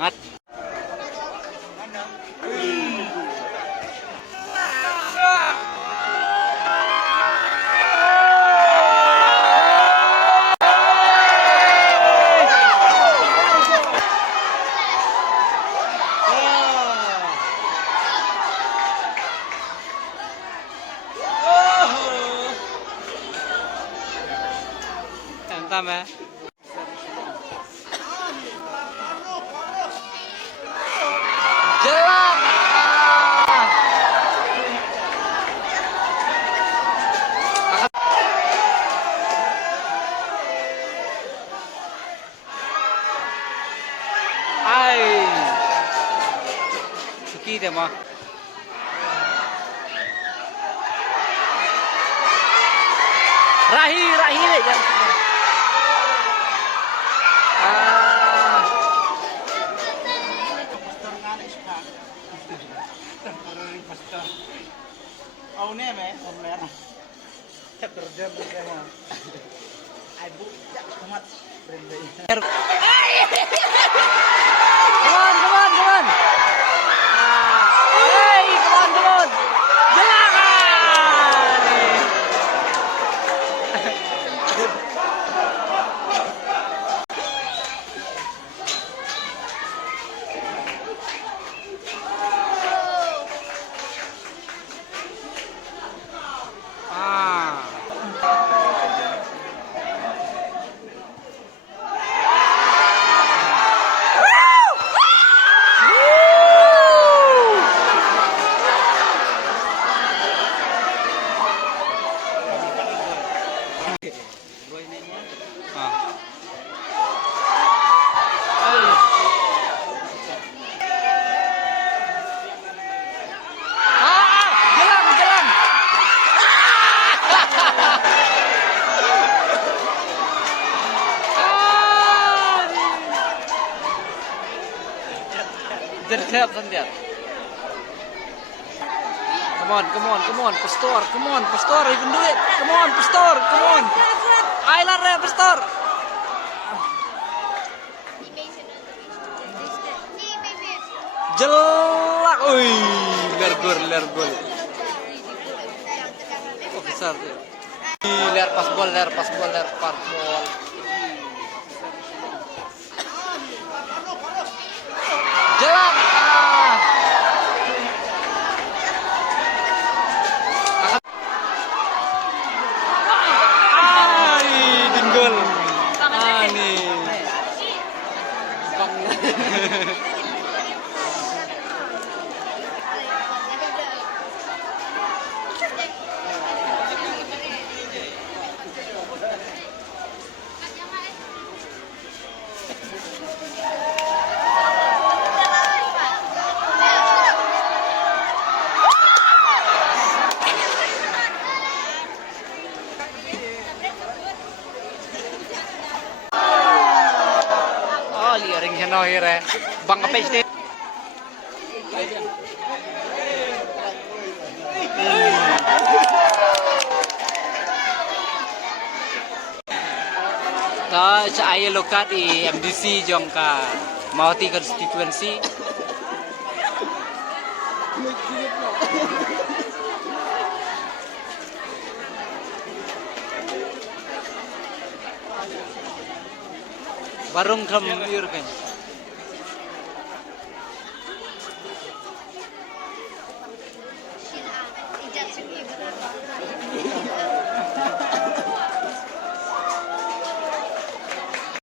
Ngat. Entah ya. Jelang. Ai. Suki dia mah. Rahi deh jangan. Oh ne me, omler. Kerja bersama. Ibu tak kuat berendai. Come on. Hey, come on. Jelang. Tersiap sandiat. Come on, pastor. Come on, pastor, you can do it. Come on, pastor, come on. I love it, pastor. Jelak. Ui, ler gol. Oh, besar tuh. Ler pas bol. Jelak. Dinggol. Nih. Ring heno here. Bang apa sih? Saya lokat di MDC Jongka Mauti constituency. Barung kram yur kan.